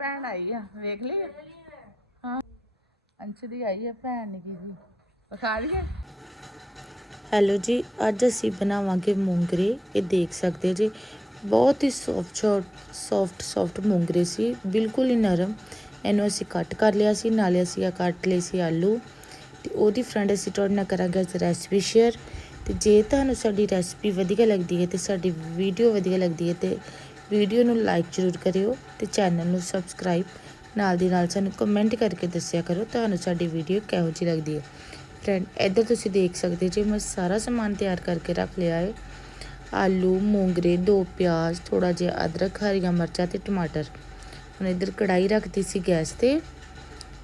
ਭੈਣ ਆਈ ਆ, ਵੇਖ ਲਈ ਹਾਂ। ਅੰਸ਼ ਦੀ ਆਈ ਆ ਭੈਣ ਨਿੱਕੀ ਜੀ ਵਿਖਾ ਲਈਏ ਹੈਲੋ ਜੀ, ਅੱਜ ਅਸੀਂ ਬਣਾਵਾਂਗੇ ਮੂੰਗਰੇ। ਇਹ ਦੇਖ ਸਕਦੇ ਜੀ, ਬਹੁਤ ਹੀ ਸੌਫਟ ਸੌਫਟ ਸੌਫਟ ਮੂੰਗਰੇ ਸੀ, ਬਿਲਕੁਲ ਹੀ ਨਰਮ। ਇਹਨੂੰ ਅਸੀਂ ਕੱਟ ਕਰ ਲਿਆ ਸੀ, ਨਾਲੇ ਅਸੀਂ ਆ ਕੱਟ ਲਏ ਸੀ ਆਲੂ। ਤੇ ਉਹਦੀ ਫਰੈਂਡ ਅਸੀਂ ਤੁਹਾਡੇ ਨਾਲ ਕਰਾਂਗੇ ਅੱਜ ਰੈਸਪੀ ਸ਼ੇਅਰ ਤੇ ਜੇ ਤੁਹਾਨੂੰ ਸਾਡੀ ਰੈਸਪੀ ਵਧੀਆ ਲੱਗਦੀ ਹੈ ਤੇ ਸਾਡੀ ਵੀਡੀਓ ਵਧੀਆ ਲੱਗਦੀ ਹੈ ਤੇ ਵੀਡੀਓ ਨੂੰ ਲਾਈਕ ਜ਼ਰੂਰ ਕਰਿਓ ਤੇ ਚੈਨਲ ਨੂੰ ਸਬਸਕ੍ਰਾਈਬ ਨਾਲ ਦੀ ਨਾਲ ਸਾਨੂੰ ਕਮੈਂਟ ਕਰਕੇ ਦੱਸਿਆ ਕਰੋ, ਤੁਹਾਨੂੰ ਸਾਡੀ ਵੀਡੀਓ ਕਿਹੋ ਜਿਹੀ ਲੱਗਦੀ ਹੈ। ਫਰੈਂਡ ਇੱਧਰ ਤੁਸੀਂ ਦੇਖ ਸਕਦੇ ਜੇ ਮੈਂ ਸਾਰਾ ਸਮਾਨ ਤਿਆਰ ਕਰਕੇ ਰੱਖ ਲਿਆ ਹੈ, ਆਲੂ, ਮੂੰਗਰੇ, ਦੋ ਪਿਆਜ਼ ਥੋੜਾ ਜਿਹਾ ਅਦਰਕ, ਹਰੀਆਂ ਮਿਰਚਾਂ ਤੇ ਟਮਾਟਰ। ਹੁਣ ਇੱਧਰ ਕੜਾਈ ਰੱਖਤੀ ਸੀ ਗੈਸ ਤੇ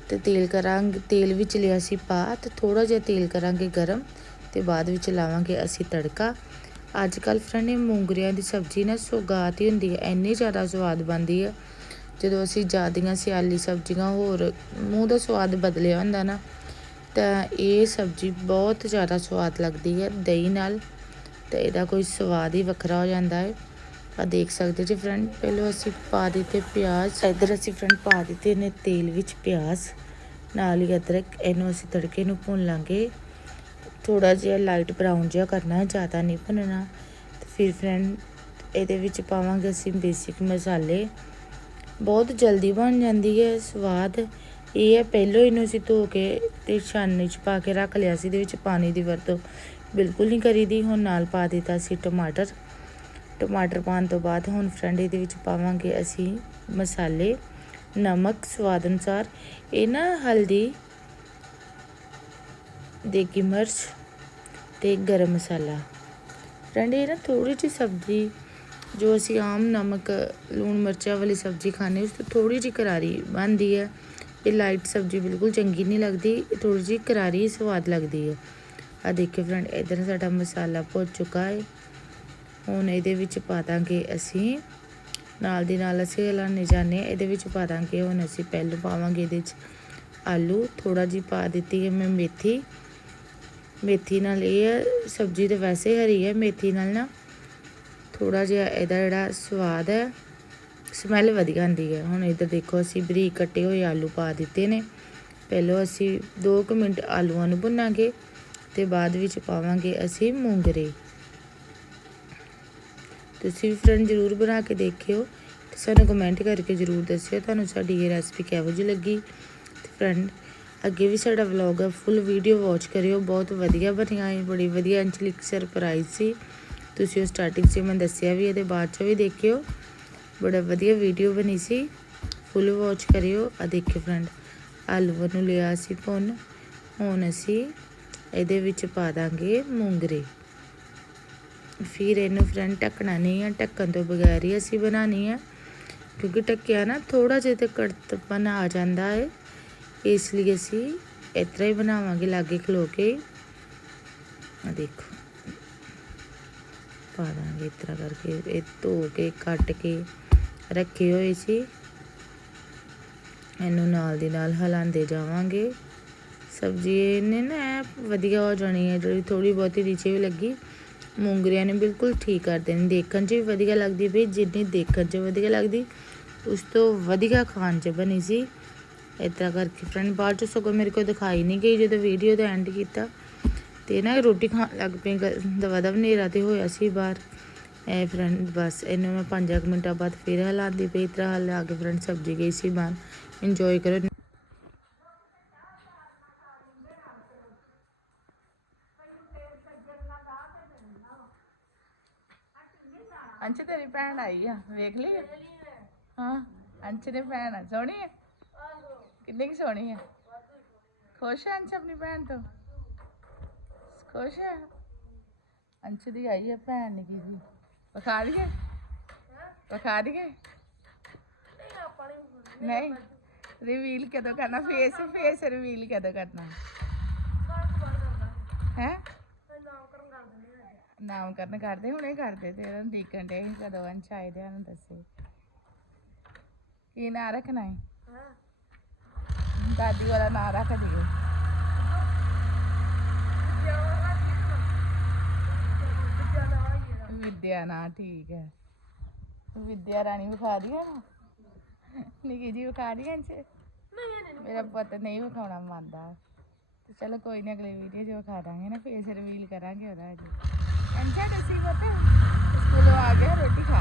ਤੇ ਤੇਲ ਕਰਾਂਗੇ, ਤੇਲ ਵਿੱਚ ਲਿਆ ਸੀ ਪਾ, ਤੇ ਥੋੜਾ ਜਿਹਾ ਤੇਲ ਕਰਾਂਗੇ ਗਰਮ, ਤੇ ਬਾਅਦ ਵਿੱਚ ਲਾਵਾਂਗੇ ਅਸੀਂ ਤੜਕਾ। ਅੱਜ ਕੱਲ ਫਰੈਂਡ ਇਹ ਮੂੰਗਰਿਆਂ ਦੀ ਸਬਜ਼ੀ ਨਾ ਸੁਗਾਤ ਹੀ ਹੁੰਦੀ ਹੈ, ਇੰਨੀ ਜ਼ਿਆਦਾ ਸਵਾਦ ਬਣਦੀ ਹੈ ਜਦੋਂ ਅਸੀਂ ਜ਼ਿਆਦੀਆਂ ਸਿਆਲੀ ਸਬਜ਼ੀਆਂ ਹੋਰ ਮੂੰਹ ਦਾ ਸਵਾਦ ਬਦਲਿਆ ਹੁੰਦਾ ਨਾ, ਤਾਂ ਇਹ ਸਬਜ਼ੀ ਬਹੁਤ ਜ਼ਿਆਦਾ ਸਵਾਦ ਲੱਗਦੀ ਹੈ ਦਹੀਂ ਨਾਲ, ਤੇ ਇਹਦਾ ਕੋਈ ਸਵਾਦ ਹੀ ਵੱਖਰਾ ਹੋ ਜਾਂਦਾ ਹੈ। ਆ ਦੇਖ ਸਕਦੇ ਜੀ ਫਰੈਂਡ, ਪਹਿਲਾਂ ਅਸੀਂ ਪਾ ਦਿੱਤੇ ਪਿਆਜ਼, ਇੱਧਰ ਅਸੀਂ ਫਰੈਂਡ ਪਾ ਦਿੱਤੇ ਨੇ ਤੇਲ ਵਿੱਚ ਪਿਆਜ਼, ਨਾਲ ਹੀ ਅਦਰਕ, ਇਹਨੂੰ ਅਸੀਂ ਤੜਕੇ ਨੂੰ ਭੁੰਨ ਲਾਂਗੇ। ਥੋੜਾ ਜਿਹਾ ਲਾਈਟ ਬਰਾਊਨ ਜਿਹਾ ਕਰਨਾ ਹੈ, ਜ਼ਿਆਦਾ ਨਹੀਂ ਭੁੰਨਣਾ। ਤੇ ਫਿਰ ਫਰੈਂਡ ਇਹਦੇ ਵਿੱਚ ਪਾਵਾਂਗੇ ਅਸੀਂ ਬੇਸਿਕ ਮਸਾਲੇ। ਬਹੁਤ ਜਲਦੀ ਬਣ ਜਾਂਦੀ ਹੈ ਸਵਾਦ। ਇਹ ਹੈ, ਪਹਿਲਾਂ ਇਹਨੂੰ ਅਸੀਂ ਧੋ ਕੇ ਤੇ ਛਾਨਣੀ 'ਚ ਪਾ ਕੇ ਰੱਖ ਲਿਆ ਸੀ, ਇਹਦੇ ਵਿੱਚ ਪਾਣੀ ਦੀ ਵਰਤੋਂ ਬਿਲਕੁਲ ਨਹੀਂ ਕਰੀਦੀ। ਹੁਣ ਨਾਲ ਪਾ ਦਿੱਤਾ ਸੀ ਟਮਾਟਰ। ਟਮਾਟਰ ਪਾਉਣ ਤੋਂ ਬਾਅਦ ਹੁਣ ਫਰੈਂਡ ਇਹਦੇ ਵਿੱਚ ਪਾਵਾਂਗੇ ਅਸੀਂ ਮਸਾਲੇ। ਨਮਕ ਸਵਾਦ ਅਨੁਸਾਰ। ਇਹ ਨਾ ਹਲਦੀ, ਦੇਗੀ ਮਿਰਚ ਤੇ ਗਰਮ ਮਸਾਲਾ। ਫਰੈਂਡ ਇਹ ਨਾ ਥੋੜੀ ਜਿਹੀ ਸਬਜ਼ੀ ਜੋ ਅਸੀਂ ਆਮ ਨਮਕ, ਲੂਣ ਮਿਰਚਾਂ ਵਾਲੀ ਸਬਜ਼ੀ ਖਾਂਦੇ ਉਸ ਤੋਂ ਥੋੜੀ ਜਿਹੀ ਕਰਾਰੀ ਬਣਦੀ ਹੈ। ਇਹ ਲਾਈਟ ਸਬਜ਼ੀ ਬਿਲਕੁਲ ਚੰਗੀ ਨਹੀਂ ਲੱਗਦੀ, ਇਹ ਥੋੜੀ ਜਿਹੀ ਕਰਾਰੀ ਸਵਾਦ ਲੱਗਦੀ ਹੈ। ਆ ਦੇਖਿਓ ਫਰੈਂਡ ਇਧਰ ਸਾਡਾ ਮਸਾਲਾ ਭੁੱਜ ਚੁੱਕਾ ਹੈ। ਹੁਣ ਇਹਦੇ ਵਿੱਚ ਪਾ ਦਾਂਗੇ ਅਸੀਂ, ਨਾਲ ਦੀ ਨਾਲ ਅਸੀਂ ਹਲਾਣੇ ਜਾਂਦੇ ਹਾਂ। ਇਹਦੇ ਵਿੱਚ ਪਾ ਦਾਂਗੇ, ਹੁਣ ਅਸੀਂ ਪਹਿਲਾਂ ਪਾਵਾਂਗੇ ਇਹਦੇ ਵਿੱਚ ਆਲੂ ਥੋੜਾ ਜਿਹੀ ਪਾ ਦਿੱਤੀ ਹੈ ਮੈਂ ਮੇਥੀ। ਮੇਥੀ ਨਾਲ ਇਹ ਹੈ, ਸਬਜ਼ੀ ਤਾਂ ਵੈਸੇ ਹਰੀ ਹੈ, ਮੇਥੀ ਨਾਲ ਨਾ ਥੋੜਾ ਜਿਹਾ ਇਹਦਾ ਜਿਹੜਾ ਸਵਾਦ ਹੈ ਸਮੈਲ ਵਧੀਆ ਆਉਂਦੀ ਹੈ। ਹੁਣ ਇੱਧਰ ਦੇਖੋ, ਅਸੀਂ ਬਰੀਕ ਕੱਟੇ ਹੋਏ ਆਲੂ ਪਾ ਦਿੱਤੇ ਨੇ। ਪਹਿਲਾਂ ਅਸੀਂ 2 ਮਿੰਟ ਆਲੂਆਂ ਨੂੰ ਭੁੰਨਾਂਗੇ ਤੇ ਬਾਅਦ ਵਿੱਚ ਪਾਵਾਂਗੇ ਅਸੀਂ ਮੂੰਗਰੇ। ਤੁਸੀਂ ਵੀ ਫਰੈਂਡ ਜਰੂਰ ਬਣਾ ਕੇ ਦੇਖਿਓ ਤੇ ਸਾਨੂੰ ਕਮੈਂਟ ਕਰਕੇ ਜਰੂਰ ਦੱਸਿਓ, ਤੁਹਾਨੂੰ ਸਾਡੀ ਇਹ ਰੈਸਪੀ ਕਿਹੋ ਜਿਹੀ ਲੱਗੀ। ਤੇ ਫਰੈਂਡ ਅੱਗੇ ਵੀ ਸਾਡਾ ਵਲੌਗ ਹੈ ਫੁੱਲ ਵੀਡੀਓ ਵਾਚ ਕਰਿਓ, ਬਹੁਤ ਵਧੀਆ ਬਣਿਆ ਹੈ ਬੜੀ ਵਧੀਆ ਅੰਚਲਿਕ ਸਰਪ੍ਰਾਈਜ਼ ਸੀ। ਤੁਸੀਂ ਉਹ ਸਟਾਰਟਿੰਗ 'ਚ ਮੈਂ ਦੱਸਿਆ ਵੀ, ਇਹਦੇ ਬਾਅਦ 'ਚ ਵੀ ਦੇਖਿਓ। ਬੜਾ ਵਧੀਆ ਵੀਡੀਓ ਬਣੀ ਸੀ। ਫੁੱਲ ਵਾਚ ਕਰਿਓ। ਆ ਦੇਖਿਓ ਫਰੈਂਡ ਆਲੂ ਨੂੰ ਲਿਆ ਸੀ ਭੁੰਨ ਹੁਣ ਅਸੀਂ ਇਹਦੇ ਵਿੱਚ ਪਾ ਦਾਂਗੇ ਮੂੰਗਰੇ। ਫਿਰ ਇਹਨੂੰ ਫਰੈਂਡ ਢੱਕਣਾ ਨਹੀਂ ਹੈ ਢੱਕਣ ਤੋਂ ਬਗੈਰ ਹੀ ਅਸੀਂ ਬਣਾਣੀ ਹੈ ਕਿਉਂਕਿ ਢੱਕਿਆ ਨਾ ਥੋੜਾ ਜਿਹਾ ਤੇ ਕੜਤਪਨ ਆ ਜਾਂਦਾ ਹੈ ਇਸ ਲਈ ਅਸੀਂ ਇਸ ਤਰ੍ਹਾਂ ਹੀ ਬਣਾਵਾਂਗੇ, ਲਾਗੇ ਖਲੋ ਕੇ। ਆ ਦੇਖੋ। ਪਾ ਦਾਂਗੇ ਇਸ ਤਰ੍ਹਾਂ ਕਰਕੇ, ਇਹ ਧੋ ਕੇ, ਕੱਟ ਕੇ ਰੱਖੇ ਹੋਏ ਸੀ। ਇਹਨੂੰ ਨਾਲ ਦੀ ਨਾਲ ਹਲਾਉਂਦੇ ਜਾਵਾਂਗੇ। ਸਬਜ਼ੀ ਇਹਨੇ ਨਾ ਵਧੀਆ ਹੋ ਜਾਣੀ ਹੈ, ਜਿਹੜੀ ਥੋੜੀ ਬਹੁਤੀ ਨੀਚੇ ਵੀ ਲੱਗੀ। ਮੂੰਗਰੀਆਂ ਨੇ ਬਿਲਕੁਲ ਠੀਕ ਕਰ ਦੇਣੀ। ਦੇਖਣ 'ਚ ਵੀ ਵਧੀਆ ਲੱਗਦੀ ਵੀ ਜਿੰਨੀ ਦੇਖਣ 'ਚ ਵਧੀਆ ਲੱਗਦੀ, ਉਸ ਤੋਂ ਵਧੀਆ ਖਾਣ 'ਚ ਬਣੀ ਸੀ। ਇਦਾਂ ਕਰਕੇ ਫਰੈਂਡ ਬਾਅਦ 'ਚ ਸਗੋਂ ਮੇਰੇ ਕੋਲ ਦਿਖਾਈ ਨਹੀਂ ਗਈ ਜਦੋਂ ਵੀਡੀਓ ਦਾ ਐਂਡ ਕੀਤਾ। ਤੇ ਨਾ ਰੋਟੀ ਖਾਣ ਲੱਗ ਪਈ ਦਵਾ ਦਵ ਹਨੇਰਾ ਤੇ ਹੋਇਆ ਸੀ ਬਾਹਰ। ਐ ਫਰੈਂਡ ਬਸ ਇਹਨੂੰ ਮੈਂ 5 ਮਿੰਟਾਂ ਬਾਅਦ ਫਿਰ ਹਲਾਉਂਦੀ ਪਈ ਤਰ੍ਹਾਂ ਹਲਾ ਕੇ ਫਰੈਂਡ ਸਬਜ਼ੀ ਗਈ ਸੀ ਬਾਹਰ। ਇੰਜੋਏ ਕਰੋ। ਅੰਸ਼ ਤੇਰੀ ਭੈਣ ਆਈ ਆ ਵੇਖ ਲਈ? ਹਾਂ ਅੰਸ਼ ਦੀ ਭੈਣ ਆ ਸੋਹਣੀ ਕਿੰਨੀ ਕੁ ਸੋਹਣੀ ਹੈ ਖੁਸ਼ ਹੈ ਅੰਸ਼ ਆਪਣੀ ਭੈਣ ਤੋਂ? ਖੁਸ਼ ਹੈ ਅੰਸ਼ ਦੀ ਆਈ ਹੈ ਭੈਣ ਨਿੱਕੀ ਜੀ ਵਿਖਾ ਦਈਏ? ਵਿਖਾ ਦਈਏ? ਨਹੀਂ। ਰਿਵੀਲ ਕਦੋਂ ਕਰਨਾ? ਫੇਸ ਫੇਸ ਰਿਵੀਲ ਕਦੋਂ ਕਰਨਾ? ਹੈ? ਨਾਮਕਰਨ ਕਰਦੇ ਹੁਣੇ ਕਰਦੇ ਤੇ ਇਹਨਾਂ ਦੇਖਣ ਦੇ ਕਦੋਂ ਅੰਸ਼ ਆਏ ਦੇ ਨੂੰ ਦੱਸੇ। ਕੀ ਨਾਂ ਰੱਖਣਾ ਹੈ? ਦਾਦੀ ਵਾਲਾ ਨਾਂ ਰੱਖ ਦਿਓ। ਵਿਦਿਆ ਨਾਂ, ਠੀਕ ਹੈ। ਵਿਦਿਆ ਰਾਣੀ ਵਿਖਾ ਦਿਓ ਨਿੱਕੀ ਜੀ ਵਿਖਾ ਰਹੀ ਅੰਚ ਮੇਰਾ ਪੁੱਤ ਨਹੀਂ ਵਿਖਾਉਣਾ ਮੰਨਦਾ। ਤੇ ਚਲੋ ਕੋਈ ਨਾ, ਅਗਲੀ ਵੀਡੀਓ 'ਚ ਵਿਖਾ ਦਾਂਗੇ ਨਾ ਫੇਸ ਰਿਵੀਲ ਕਰਾਂਗੇ ਉਹਦਾ ਅੱਜ। ਅੰਚਾ ਦੱਸੀ ਪੁੱਤ? ਸਕੂਲੋਂ ਆ ਗਿਆ ਰੋਟੀ ਖਾ।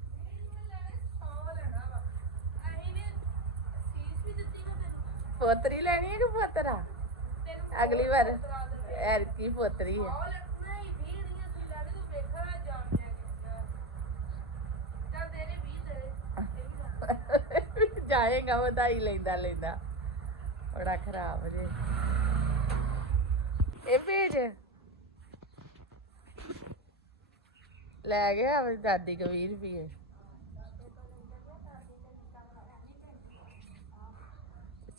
ਪੋਤਰੀ ਲੈਣੀ ਹੈ ਕਿ ਪੋਤਰਾ? ਅਗਲੀ ਵਾਰ ਐਰ ਕੀ ਪੋਤਰੀ ਹੈ ਜਾਏਗਾ ਵਧਾਈ ਲੈਂਦਾ ਲੈਂਦਾ। ਬੜਾ ਖਰਾਬ ਜੇ। ਇਹ ਭੇਜ। ਲੈ ਗਿਆ ਦਾਦੀ ਕੋ 20 ਰੁਪਏ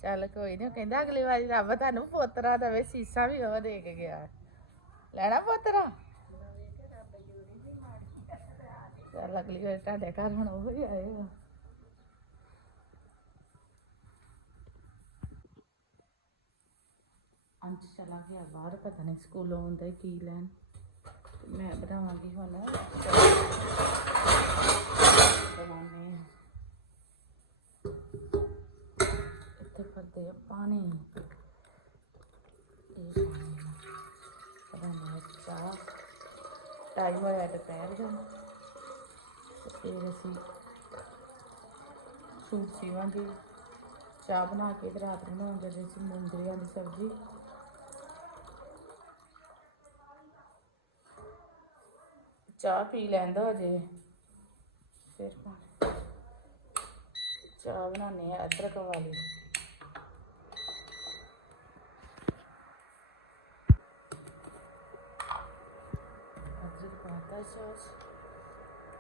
ਚੱਲ ਕੋਈ ਨਹੀਂ ਕਹਿੰਦਾ ਅਗਲੀ ਵਾਰੀ ਰੱਬ ਤੁਹਾਨੂੰ ਪੋਤਰਾ ਦੇਵੇ, ਸੀਸਾ ਵੀ ਉਹ ਦੇ ਕੇ ਗਿਆ। ਲੈਣਾ ਪੋਤਰਾ? ਚੱਲ ਅਗਲੀ ਵਾਰੀ ਤੁਹਾਡੇ ਘਰ ਹੁਣ ਉਹ ਹੀ ਆਏਗਾ ਅੰਸ਼ ਚਲਾ ਗਿਆ ਬਾਹਰ, ਪਤਾ ਨਹੀਂ ਸਕੂਲੋਂ ਆਉਂਦਾ ਕੀ ਲੈਣ। ਮੈਂ ਬਣਾਵਾਂਗੀ ਹੁਣ। ਬਣਾਉਣੇ ਆ ਪਾਣੀ ਇਹ ਪਾਣੀ ਚਾਹ ਟਾਈਮ ਹੋਇਆ ਦੁਪਹਿਰ ਦਾ। ਫਿਰ ਅਸੀਂ ਸੂਟ ਸੀਵਾਂਗੇ। ਚਾਹ ਬਣਾ ਕੇ ਤੇ ਰਾਤ ਨੂੰ ਬਣਾਉਂਦੇ ਸੀ ਅਸੀਂ ਦੀ ਸਬਜ਼ੀ। ਚਾਹ ਪੀ ਲੈਂਦਾ ਅਜੇ ਫਿਰ ਚਾਹ ਬਣਾਉਣੀ ਆ ਅਦਰਕ ਵਾਲੀ। ਅਦਰਕ ਸੌਸ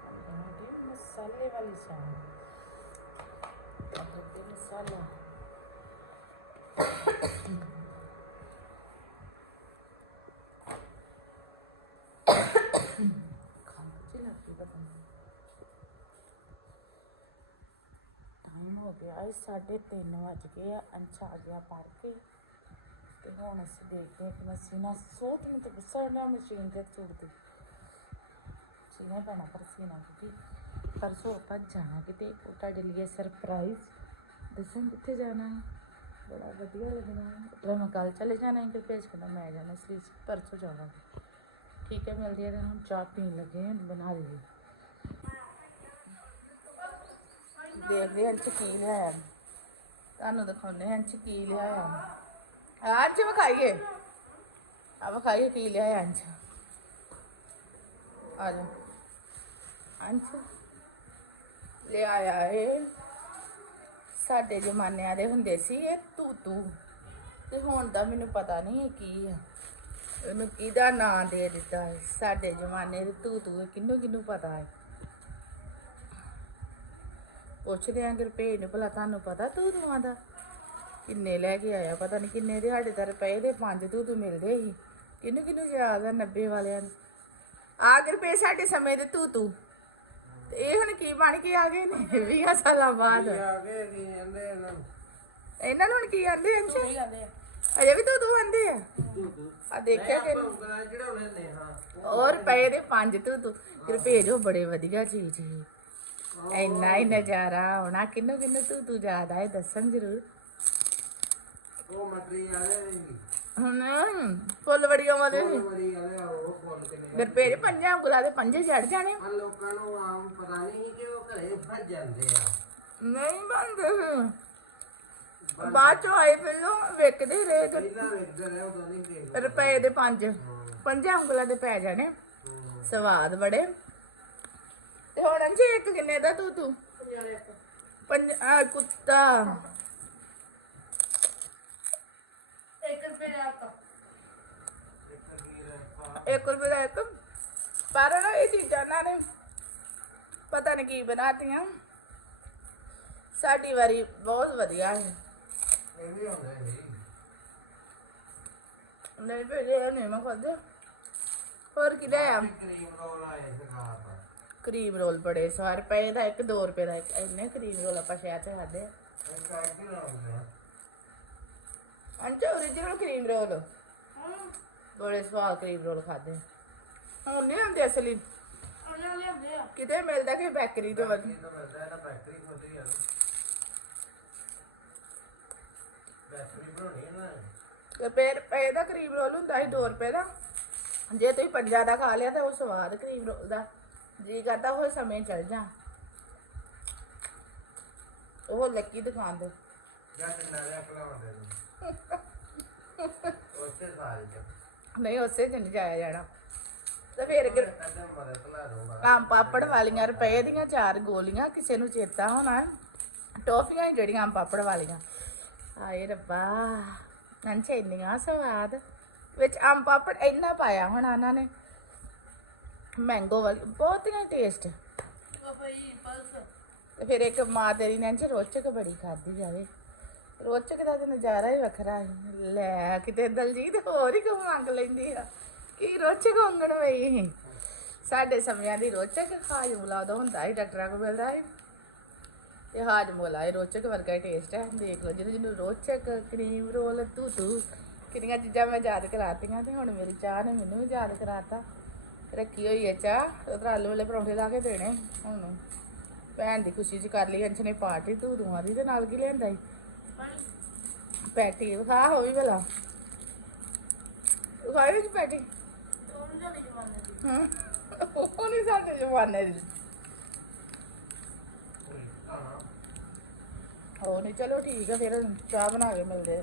ਬਣਾਉਂਦੇ ਮਸਾਲੇ ਵਾਲੀ ਚਾਹ ਅਦਰਕ ਦੇ ਮਸਾਲਾ ਖਾਂਚੀ ਲੱਗਦੀ ਪਤਾ ਨਹੀਂ ਟਾਈਮ ਹੋ ਗਿਆ ਹੈ ਸਾਢੇ ਤਿੰਨ ਵੱਜ ਗਏ ਆ ਅੰਸ਼ ਆ ਗਿਆ ਪੜ ਕੇ ਤੇ ਹੁਣ ਅਸੀਂ ਦੇਖਦੇ ਹਾਂ ਕਿ ਮਸ਼ੀਨਾਂ ਸੋਚ ਨੂੰ ਤੇ ਗੁੱਸਾ ਨਾ ਮਸ਼ੀਨ ਪੈਣਾ ਪਰ ਸੀਨਾ ਕਿਉਂਕਿ ਪਰਸੋਂ ਆਪਾਂ ਜਾਣਾ ਕਿਤੇ ਉਹ ਤੁਹਾਡੇ ਲਈ ਸਰਪ੍ਰਾਈਜ਼ ਦੱਸਾਂ ਕਿੱਥੇ ਜਾਣਾ ਹੈ? ਬੜਾ ਵਧੀਆ ਲੱਗਣਾ ਹੈ। ਮੈਂ ਕੱਲ ਚਲੇ ਜਾਣਾ ਹੈ ਕਿ ਭੇਜ ਕੇ ਮੈਂ ਜਾਣਾ, ਇਸ ਲਈ ਪਰਸੋਂ ਜਾਣਾ ਠੀਕ ਹੈ, ਮਿਲਦੀ ਹੈ ਤੇ ਹੁਣ ਚਾਹ ਪੀਣ ਲੱਗੇ ਹਾਂ, ਬਣਾ ਲਈਏ। ਦੇਖਦੇ ਹਾਂ ਕੀ ਲਿਆਇਆ ਤੁਹਾਨੂੰ ਦਿਖਾਉਂਦੇ ਹਾਂ ਕੀ ਲਿਆਇਆ ਆ ਵਿਖਾਈਏ। ਆ ਵਿਖਾਈਏ ਕੀ ਲਿਆਇਆ ਅੰਚ ਆ ਜਾ ਅੰਚ ਲਿਆਇਆ ਇਹ ਸਾਡੇ ਜ਼ਮਾਨਿਆਂ ਦੇ ਹੁੰਦੇ ਸੀ ਇਹ ਤੂਤੂ। ਤੇ ਹੁਣ ਦਾ ਮੈਨੂੰ ਪਤਾ ਨਹੀਂ ਇਹ ਕੀ ਆ। ਇਹਨੂੰ ਕਿਹਦਾ ਨਾਂ ਦੇ ਦਿੱਤਾ ਹੈ ਸਾਡੇ ਜ਼ਮਾਨੇ ਦੇ ਤੂਤੂ ਕਿੰਨੂੰ ਕਿੰਨੂੰ ਪਤਾ ਹੈ ਪੁੱਛਦੇ ਆਂ ਗੁਰਪੇਜ ਨੂੰ ਭਲਾ ਤੁਹਾਨੂੰ ਪਤਾ ਤੂਤੂਆਂ ਦਾ? ਕਿੰਨੇ ਲੈ ਕੇ ਆਇਆ? ਪਤਾ ਨਹੀਂ ਕਿੰਨੇ ਦੇ, ਸਾਡੇ ਤਾਂ ਰੁਪਏ ਦੇ ਪੰਜ ਤੂਤੂ ਮਿਲਦੇ ਸੀ। ਕਿੰਨੂੰ ਕਿੰਨੂੰ ਯਾਦ ਆ 90 ਵਾਲਿਆਂ ਨੂੰ? ਆ ਗੁਰਪੇ ਸਾਡੇ ਸਮੇਂ ਦੇ ਤੂਤੂ। ਤੇ ਇਹ ਹੁਣ ਕੀ ਬਣ ਕੇ ਆ ਗਏ ਨੇ? 20 ਸਾਲਾਂ ਬਾਅਦ। ਇਹਨਾਂ ਨੂੰ ਹੁਣ ਕੀ ਆਂਦੇ ਅੰਸ਼ ਅਜੇ ਵੀ ਤੂਤੂ ਆਂਦੇ ਆ? ਆ ਦੇਖਿਆ ਕਿ ਔਰ ਪਏ ਦੇ ਪੰਜ ਤੂਤੂ ਗੁਰਪੇਜ ਉਹ ਬੜੇ ਵਧੀਆ ਚੀਜ਼ ਸੀ। ਇੰਨਾ ਹੀ ਨਜ਼ਾਰਾ ਆਉਣਾ। ਕਿੰਨੂੰ ਕਿੰਨੂੰ ਤੂੰ ਤੂੰ ਯਾਦ ਆਏ ਦੱਸਣ ਜ਼ਰੂਰ। ਹੁਣ ਫੁੱਲ ਵੜੀਆਂ ਵਾਲੇ ਸੀ ਗੁਰਪੇਜ ਪੰਜਾਂ ਉਂਗਲਾਂ ਦੇ ਪੰਜੇ ਚੜ ਜਾਣੇ। ਲੋਕਾਂ ਨੂੰ ਆਮ ਪਤਾ ਨਹੀਂ ਕਿ ਉਹ ਘਰੇ ਭੱਜ ਜਾਂਦੇ ਆ। ਨਹੀਂ ਬੰਦੇ। ਸੀ ਬਾਅਦ ਚੋਂ ਆਏ ਪਹਿਲੋਂ ਵੇਖਦੇ ਹੀ ਰਹੇ ਰੁਪਏ ਦੇ ਪੰਜ। ਪੰਜਾਂ ਉਂਗਲਾਂ ਦੇ ਪੈ ਜਾਣੇ। ਸਵਾਦ ਬੜੇ। ਤੇ ਹੁਣ ਅੰਜੇ ਇੱਕ ਕਿੰਨੇ ਦਾ ਤੂੰ ਤੂੰ? ਪੰਜ ਆ ਕੁੱਤਾ। ਇੱਕ ਰੁਪਏ ਦਾ ਇੱਕ। ਇੱਕ ਰੁਪਏ ਇੱਕ ਪਰ ਨਾ ਇਹ ਚੀਜ਼ਾਂ ਇਹਨਾਂ ਨੇ ਪਤਾ ਨਹੀਂ ਕੀ ਬਣਾਤੀਆਂ। ਸਾਡੀ ਵਾਰੀ ਬਹੁਤ ਵਧੀਆ ਹੈ ਇਹ ਵੀ ਹੁੰਦੇ ਨਹੀਂ ਨਹੀਂ ਭੇਜੇ ਨਹੀਂ ਮੈਂ ਖਾਦੇ। ਹੋਰ ਕੀ ਲਿਆ ਕਰੀਮ ਰੋਲ ਆਏ ਸਰਕਾਰ ਦਾ ਕਰੀਮ ਰੋਲ ਬੜੇ ਸਵਾਰ ਪਏ ਦਾ 1 2 ਰੁਪਏ ਦਾ ਇੱਕ। ਇੰਨੇ ਕਰੀਮ ਰੋਲ ਆਪਾਂ ਸ਼ਹਿਰ ਚ ਖਾਦੇ ਅੰਚਾ origignal ਕਰੀਮ ਰੋਲ। ਬੜੇ ਸਵਾਦ ਕਰੀਮ ਰੋਲ ਖਾਦੇ। ਹੁਣ ਨਹੀਂ ਆਉਂਦੇ ਅਸਲੀ? ਕਿਤੇ ਮਿਲਦਾ ਕਿ ਬੇਕਰੀ ਤੋਂ? ਵਧੀਆ ਇਹ ਤਾਂ ਮਿਲਦਾ ਹੈ ਨਾ ਫੈਕਟਰੀ ਖੋਲੀ ਆ। ਫੈਕਟਰੀ ਬਣਾਉਣੀ ਹੈ ਨਾ। ਤੇ ਫਿਰ ਪਏ ਦਾ ਕਰੀਮ ਰੋਲ ਹੁੰਦਾ ਸੀ 2 ਰੁਪਏ ਦਾ। ਜੇ ਤੁਸੀਂ ਪੰਜਾ ਦਾ ਖਾ ਲਿਆ ਤਾਂ ਉਹ ਸਵਾਦ ਕਰੀਮ ਰੋਲ ਦਾ ਜੀ ਕਰਦਾ ਉਹ ਸਮੇਂ ਚਲ ਜਾ। ਉਹ ਲੱਕੀ ਦੁਕਾਨ ਦੇ ਜਾਂ ਡੰਡਾ ਲਿਆ ਖਲਾਉਂਦੇ ਨੇ। ਉੱਥੇ ਸਾਰੇ ਨਹੀਂ ਉਸੇ ਦਿਨ ਜਾਇਆ ਜਾਣਾ। ਤੇ ਫਿਰ ਦੂੰਗਾ ਆਮ ਪਾਪੜ ਵਾਲੀਆਂ ਰੁਪਏ ਦੀਆਂ ਚਾਰ ਗੋਲੀਆਂ ਕਿਸੇ ਨੂੰ ਚੇਤਾ ਹੋਣਾ। ਟੋਫੀਆਂ ਹੀ ਜਿਹੜੀਆਂ ਆਮ ਪਾਪੜ ਵਾਲੀਆਂ। ਹਾਏ ਰੱਬਾ ਅੰਚੇ ਇੰਨੀਆਂ ਸਵਾਦ। ਵਿੱਚ ਆਮ ਪਾਪੜ ਇੰਨਾ ਪਾਇਆ ਹੋਣਾ ਇਹਨਾਂ ਨੇ। ਮੈਂਗੋ ਵਾਲੀ ਬਹੁਤੀਆਂ ਟੇਸਟ ਤੇ ਫਿਰ ਇੱਕ ਮਾਂ ਤੇਰੀ ਨੇ ਅੰਚ ਰੋਚਕ ਬੜੀ ਖਾਦੀ ਜਾਵੇ। ਰੋਚਕ ਦਾ ਤਾਂ ਨਜ਼ਾਰਾ ਹੀ ਵੱਖਰਾ ਹੈ। ਲੈ, ਕਿਤੇ ਦਲਜੀਤ ਹੋਰ ਹੀ ਕੋ ਮੰਗ ਲੈਂਦੀ ਆ? ਕੀ ਰੋਚਕ ਮੰਗਣ ਵਈ ਸਾਡੇ ਸਮਿਆਂ ਦੀ ਰੋਚਕ ਹਾਜਮੁਲਾ ਦਾ ਹੁੰਦਾ ਸੀ ਡਾਕਟਰਾਂ ਕੋਲ ਮਿਲਦਾ ਹੈ। ਤੇ ਹਾਜਮੁਲਾ ਇਹ ਰੋਚਕ ਵਰਗਾ ਟੇਸਟ ਹੈ। ਦੇਖ ਲਓ, ਜਿਹਨੂੰ ਜਿਹਨੂੰ ਰੋਚਕ ਕਰੀਮ ਰੋਲ ਤੂਤੂ ਕਿੰਨੀਆਂ ਚੀਜ਼ਾਂ ਮੈਂ ਯਾਦ ਕਰਾਤੀਆਂ ਤੇ ਹੁਣ ਮੇਰੀ ਚਾਹ ਨੇ ਮੈਨੂੰ ਵੀ ਯਾਦ ਕਰਾਤਾ। ਰੱਖੀ ਹੋਈ ਹੈ ਚਾਹ ਉਧਰ ਆਲੂ ਵਾਲੇ ਪਰੌਂਠੇ ਲਾ ਕੇ ਦੇਣੇ ਹੁਣ। ਭੈਣ ਦੀ ਖੁਸ਼ੀ ਚ ਕਰ ਲਈ ਅੰਸ਼ ਨੇ ਪਾਰਟੀ ਤੂਤੂਆਂ ਦੀ ਤੇ ਨਾਲ ਕੀ ਲਿਆਂਦਾ ਈ ਪੈਟੀ ਖਾ ਹੋਈ ਭਲਾ। ਖਾਈ ਵਿੱਚ ਪੈਟੀ? ਹਾਂ। ਉਹ ਨਹੀਂ ਸਾਡੇ ਜਵਾਨੇ ਦੀ। ਉਹ ਨਹੀਂ ਚਲੋ ਠੀਕ ਆ ਫਿਰ ਚਾਹ ਬਣਾ ਕੇ ਮਿਲਦੇ ਆ।